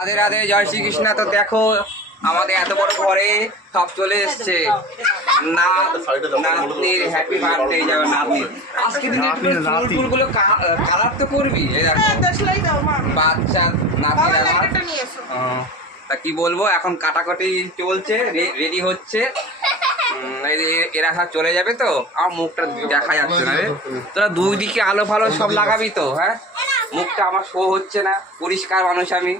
রাধে রাধে, জয় শ্রীকৃষ্ণ। তো দেখো আমাদের এত বড় ঘরে সব চলে এসছে। নাতনির হ্যাপি বার্থডে যাবে নাতনির। আজকে চুলগুলো কালার তো করবি, বাচ্চা নাতনির। তা কি বলবো, এখন কাটাকাটি চলছে, রেডি হচ্ছে। এরা সব চলে যাবে তো আমার মুখটা দেখা যাচ্ছে না রে। তোরা দুই দিকে আলো ফালো সব লাগাবি তো। হ্যাঁ, মুখটা আমার শো হচ্ছে না, পরিষ্কার মানুষ আমি।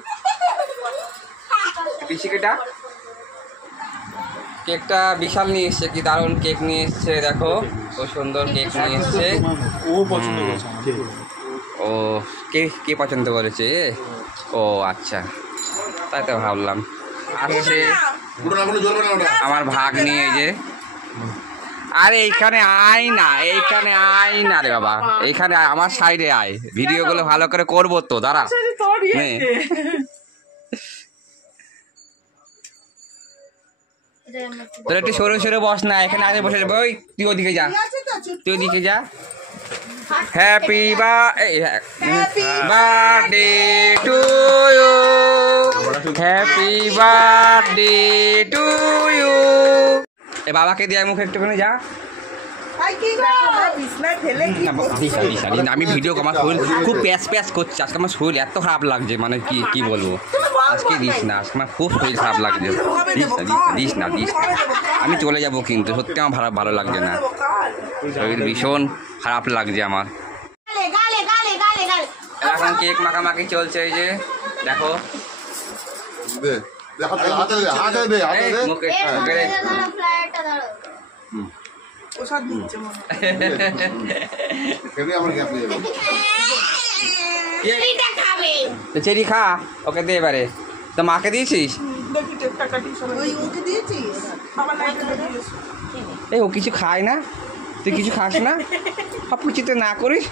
পিসিকেটা কেকটা বিশাল নিয়ে এসছে, কি দারুণ কেক নিয়ে এসছে। দেখো খুব সুন্দর কেক নিয়ে এসছে। ও কে পছন্দ করেছে? ও আচ্ছা, তাই তো ভাবলাম। আসছে আমার ভাগ নিয়ে, যে আরে এইখানে আয় না, এইখানে আয় না রে বাবা, এইখানে আমার সাইডে আয়, ভিডিও গুলো ভালো করে করবো তো, দাঁড়া। তোর একটু সরে সরে বস না, এখানে আগে বসে যাবে। ওই তুই ওদিকে যা, তুই ওদিকে যা। Happy birthday to you, happy birthday to you. এ বাবাকে দিয়ে মুখে একটুখানি যা। আমি ভিডিও, আমার শরীর খুব প্যাস প্যাস করছে আজকে, আমার শরীর এত খারাপ লাগছে, মানে কি বলবো। আজকে দিস না, আজকে আমার খুব শরীর খারাপ লাগছে। দিস না। আমি চলে যাবো, কিন্তু সত্যি আমার ভালো লাগছে না, শরীর ভীষণ খারাপ লাগছে আমার। এখন কেক মাখামাখি চলছে, এই যে দেখো। চেরি খা, ওকে দে এবারে। তো মাকে দিয়েছিস? ও কিছু খায় না, তুই কিছু খাস না, সব কিছুতে না করিস।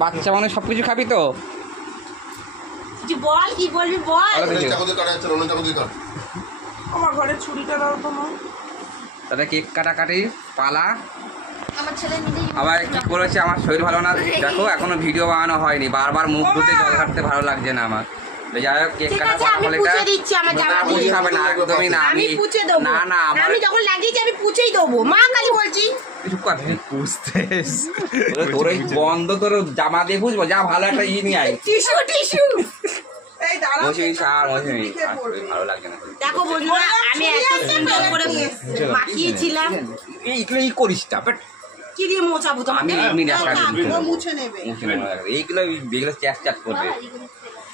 বাচ্চা মানুষ সব কিছু খাবি তো। বল কি বলবি বল। আমার ঘরে ছুরিটা দাও তো মা। তাহলে কেক কাটাকাটি পালা। আবার কি করেছে, আমার শরীর ভালো না, দেখো এখনো ভিডিও বানানো হয়নি, বারবার মুখ ধুতে জল ঘাটতে ভালো লাগছে না আমার। যাই হোক, কেক কাটা পালা বলে হবে না, একদমই না। আমি না আমি যখন লাগিয়েছি আমি পুছেই দেবো, মা কালী বলছি। তোর এই বন্ধ, তোর জামা দিয়ে বুঝবো, যা ভালো একটা নিয়ে আয়। টিস্যু ভালো লাগছে না। দেখো বন্ধুরা, আমি এত সুন্দর করে মাখিয়েছিলাম। এইগুলো করিস না, বাট কি দিয়ে মোছাবো তোমাকে? মুছে নেবে এইগুলো চ্যাট করবে।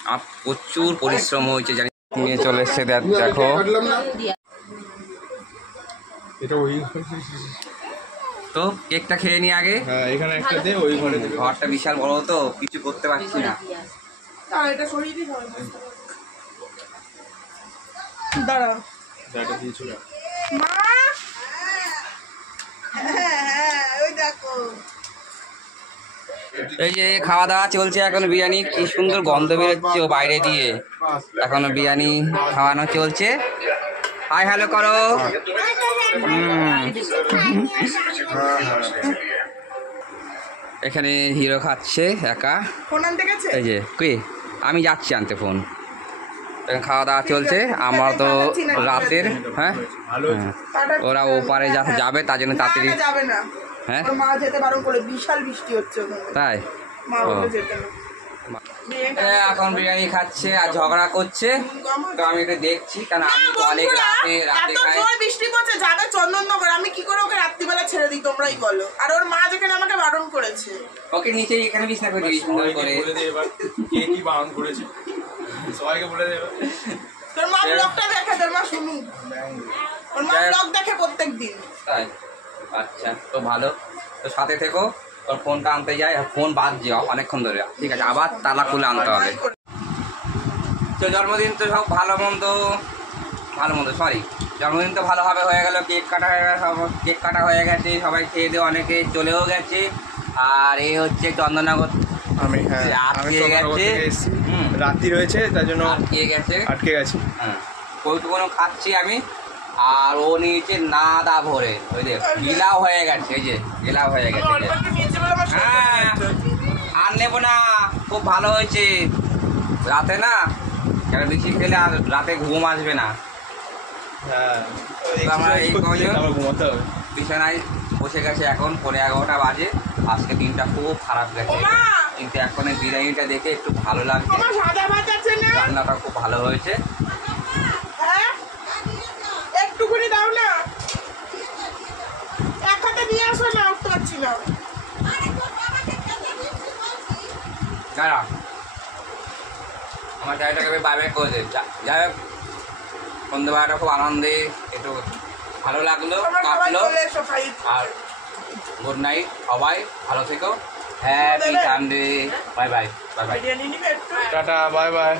আমার প্রচুর পরিশ্রম হয়েছে জানি। নিয়ে চলে এসছে, দেখো। তো কেকটা খেয়ে নি আগে। এখানে একটা দে, ওই ঘরে দে। ঘরটা বিশাল বড়, তো কিছু করতে পারছি না। দাঁড়া এই যে খাওয়া দাওয়া চলছে এখন, বিরিয়ানি কি সুন্দর গন্ধ বেরোচ্ছে বাইরে দিয়ে। এখনো বিরিয়ানি খাওয়ানো চলছে। হাই হ্যালো করো। এখানে হিরো খাচ্ছে একা। এই যে কি, আমি যাচ্ছি আনতে ফোন। খাওয়া দাওয়া চলছে, আমার তো রাতের। হ্যাঁ, ওরা ওপারে যাবে, তার জন্য তাড়াতাড়ি যাবে না। হ্যাঁ, মা যেতে বারণ করে, বিশাল বৃষ্টি হচ্ছে তাই। এখন বিরিয়ানি খাচ্ছে আর ঝগড়া করছে, তো আমি এটা দেখছি, কারণ আমি তো অনেক রাতে খাই। বৃষ্টি পড়ছে, যাবে চন্দননগর, আমি কি করে ওকে রাত্রিবেলা ছেড়ে দিই তোমরাই বলো। আর ওর মা যেখানে আমাকে বারণ করেছে, ওকে নিচে এখানে বিছনা করে দিবি সুন্দর করে। কে কি বারণ করেছে সবাইকে বলে দেবে। তোর মা ব্লগটা দেখে, তোর মা শুনুক, ওর মা ব্লগ দেখে প্রত্যেকদিন। তাই, আচ্ছা, তো ভালো। তো সাথে থেকো, তোর ফোনটা আনতে যাই, ফোন বাজছে অনেকক্ষণ ধরে। ঠিক আছে, আবার তালা খুলে আনতে হবে। তো জন্মদিন তো সব ভালো মন্দ সরি, জন্মদিন তো ভালোভাবে হয়ে গেল। কেক কাটা হয়ে গেছে, সবাই খেয়ে দিয়ে অনেকে চলেও গেছে। আর এই হচ্ছে চন্দননগর, আমি আটকে গেছে, রাত্রি রয়েছে, তার জন্য আটকে গেছে। হ্যাঁ, ওইটুকুনো খাচ্ছি আমি। আর ও নিয়েছে নাদা ভরে, ওই যে গিলাও হয়ে গেছে, এই যে গিলাও হয়ে গেছে। হ্যাঁ, আর নেবো না, খুব ভালো হয়েছে। রাতে না কেন বেশি খেলে আর রাতে ঘুম আসবে না। হ্যাঁ তো আমরা এই কজন আমার ঘুমাতে হবে। বিছানায় বসে গেছে, এখন 11:15 বাজে। আজকে দিনটা খুব খারাপ গেছে, ওমা! কিন্তু এখন এই বিরিয়ানিটা দেখে একটু ভালো লাগছে। আমার সাদা ভাত আছে না? রান্নাটা খুব ভালো হয়েছে। হ্যাঁ একটুখানি দাও না, এক হাতে নিয়ে আসো না, উঠতে পারছি না। দাঁড়া, আমার জায়গাটাকে বাই বাই করে দে। যাই হোক, সন্ধ্যেবেলাটা খুব আনন্দে একটু ভালো লাগলো, তোমরা সবাই কাটলো। চলে এসো খাই। আর গুড নাইট, সবাই ভালো থেকো। Happy Sunday, bye bye, bye bye. Biryani নিবে একটু? Tata, bye bye.